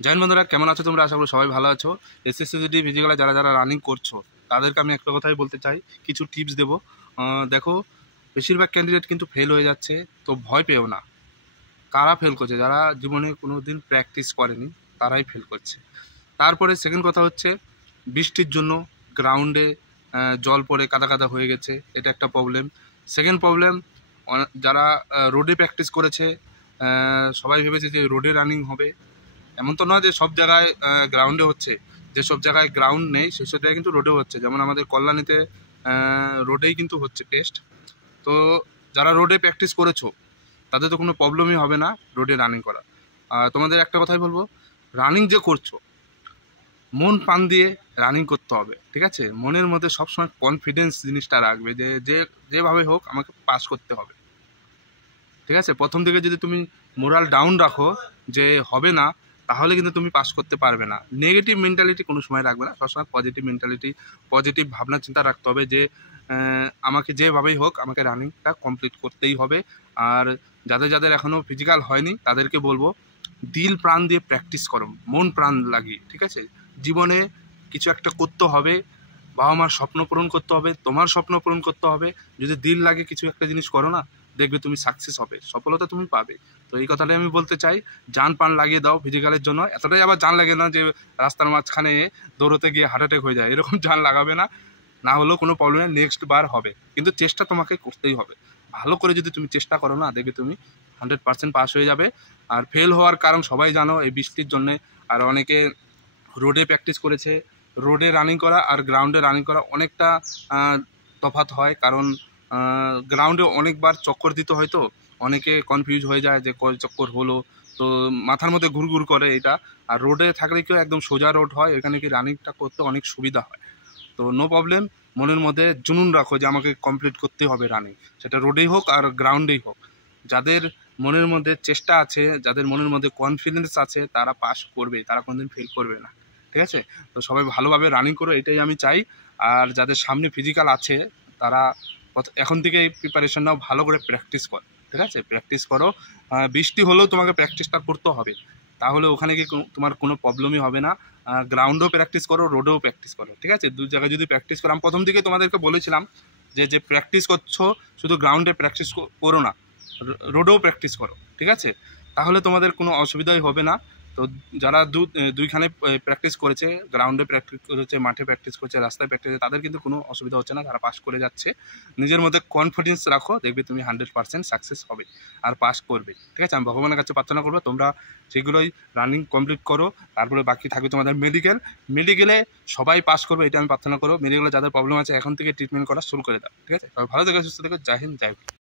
Join বন্ধুরা, কেমন আছো তোমরা? আশা করি সবাই ভালো আছো। এসএসসি ফিজিক্যালে যারা যারা রানিং করছো তাদেরকে আমি একটা কথাই বলতে চাই, কিছু টিপস দেবো। দেখো, বেশিরভাগ ক্যান্ডিডেট কিন্তু ফেল হয়ে যাচ্ছে, তো ভয় পেও না। কারা ফেল করছে? যারা জীবনে কোনো দিন প্র্যাকটিস করেনি তারাই ফেল করছে। তারপরে সেকেন্ড কথা হচ্ছে, বৃষ্টির জন্য গ্রাউন্ডে জল পড়ে কাদা কাদা হয়ে গেছে, এটা একটা প্রবলেম। সেকেন্ড প্রবলেম, যারা রোডে প্র্যাকটিস করেছে, সবাই ভেবেছে যে রোডে রানিং হবে। এমন তো নয় যে সব জায়গায় গ্রাউন্ডে হচ্ছে। যেসব জায়গায় গ্রাউন্ড নেই সেসব জায়গায় কিন্তু রোডেও হচ্ছে, যেমন আমাদের কল্যাণীতে রোডেই কিন্তু হচ্ছে টেস্ট। তো যারা রোডে প্র্যাকটিস করেছো তাদের তো কোনো প্রবলেমই হবে না রোডে রানিং করা। তোমাদের একটা কথাই বলবো, রানিং যে করছো মন প্রাণ দিয়ে রানিং করতে হবে, ঠিক আছে? মনের মধ্যে সবসময় কনফিডেন্স জিনিসটা রাখবে যে যে যেভাবে হোক আমাকে পাস করতে হবে, ঠিক আছে? প্রথম দিকে যদি তুমি মোরাল ডাউন রাখো যে হবে না, তাহলে কিন্তু তুমি পাস করতে পারবে না। নেগেটিভ মেন্টালিটি কোনো সময় রাখবে না, সবসময় পজিটিভ মেন্টালিটি, পজিটিভ ভাবনা চিন্তা রাখতে হবে যে আমাকে যেভাবেই হোক আমাকে রানিংটা কমপ্লিট করতেই হবে। আর যাদের যাদের এখনও ফিজিক্যাল হয়নি তাদেরকে বলবো, দিল প্রাণ দিয়ে প্র্যাকটিস করো, মন প্রাণ লাগিয়ে, ঠিক আছে? জীবনে কিছু একটা করতে হবে, বাবা মার স্বপ্ন পূরণ করতে হবে, তোমার স্বপ্ন পূরণ করতে হবে। যদি দিল লাগে কিছু একটা জিনিস করো না, দেখবে তুমি সাকসেস হবে, সফলতা তুমি পাবে। তো এই কথাটাই আমি বলতে চাই, জান প্রাণ লাগিয়ে দাও ফিজিক্যালের জন্য। এতটাই আবার জান লাগে না যে রাস্তার মাঝখানে দৌড়তে গিয়ে হার্ট অ্যাটাক হয়ে যায়, এরকম জান লাগাবে না। না হলেও কোনো প্রবলেম নেই, নেক্সট বার হবে, কিন্তু চেষ্টা তোমাকে করতেই হবে। ভালো করে যদি তুমি চেষ্টা করো না, দেখবে তুমি 100% পাস হয়ে যাবে। আর ফেল হওয়ার কারণ সবাই জানো, এই বৃষ্টির জন্যে। আর অনেকে রোডে প্র্যাকটিস করেছে, রোডে রানিং করা আর গ্রাউন্ডে রানিং করা অনেকটা তফাৎ হয়, কারণ গ্রাউন্ডে অনেকবার চক্কর দিতে হয়, তো অনেকে কনফিউজ হয়ে যায় যে কয় চক্কর হলো, তো মাথার মধ্যে ঘুরঘুর করে এটা। আর রোডে থাকলে কি একদম সোজা রোড হয়, এখানে কি রানিংটা করতে অনেক সুবিধা হয়। তো নো প্রবলেম, মনের মধ্যে জুনুন রাখো যে আমাকে কমপ্লিট করতে হবে রানিং, সেটা রোডেই হোক আর গ্রাউন্ডেই হোক। যাদের মনের মধ্যে চেষ্টা আছে, যাদের মনের মধ্যে কনফিডেন্স আছে, তারা পাস করবে, তারা কোনোদিন ফেল করবে না, ঠিক আছে? তো সবাই ভালোভাবে রানিং করো, এটাই আমি চাই। আর যাদের সামনে ফিজিক্যাল আছে তারা এখন থেকে প্রিপারেশন নাও, ভালো করে প্র্যাকটিস করো, ঠিক আছে? প্র্যাকটিস করো, বৃষ্টি হলেও তোমাকে প্র্যাকটিসটা করতে হবে, তাহলে ওখানে গিয়ে তোমার কোনো প্রবলেমই হবে না। গ্রাউন্ডেও প্র্যাকটিস করো, রোডেও প্র্যাকটিস করো, ঠিক আছে? দু জায়গায় যদি প্র্যাকটিস করো, আমি প্রথম দিকে তোমাদেরকে বলেছিলাম যে যে প্র্যাকটিস করছো শুধু গ্রাউন্ডে প্র্যাকটিস করো না, রোডেও প্র্যাকটিস করো, ঠিক আছে? তাহলে তোমাদের কোনো অসুবিধাই হবে না। তো যারা দুইখানে প্র্যাকটিস করেছে, গ্রাউন্ডে প্র্যাকটিস করেছে, মাঠে প্র্যাকটিস করেছে, রাস্তায় প্র্যাকটিস করেছে, তাদের কিন্তু কোনো অসুবিধা হচ্ছে না, তারা পাস করে যাচ্ছে। নিজের মধ্যে কনফিডেন্স রাখো, দেখবে তুমি 100% সাকসেস হবে আর পাস করবে, ঠিক আছে? আমি ভগবানের কাছে প্রার্থনা করবো তোমরা সেগুলোই রানিং কমপ্লিট করো। তারপরে বাকি থাকবে তোমাদের মেডিকেলে সবাই পাস করবে, এটা আমি প্রার্থনা করবো। মেডিকেলে যাদের প্রবলেম আছে এখন থেকে ট্রিটমেন্ট করা শুরু করে দাও, ঠিক আছে? সবাই ভালো থেকো, সুস্থ থেকো, জয় হিন্দ, জয় ভারত।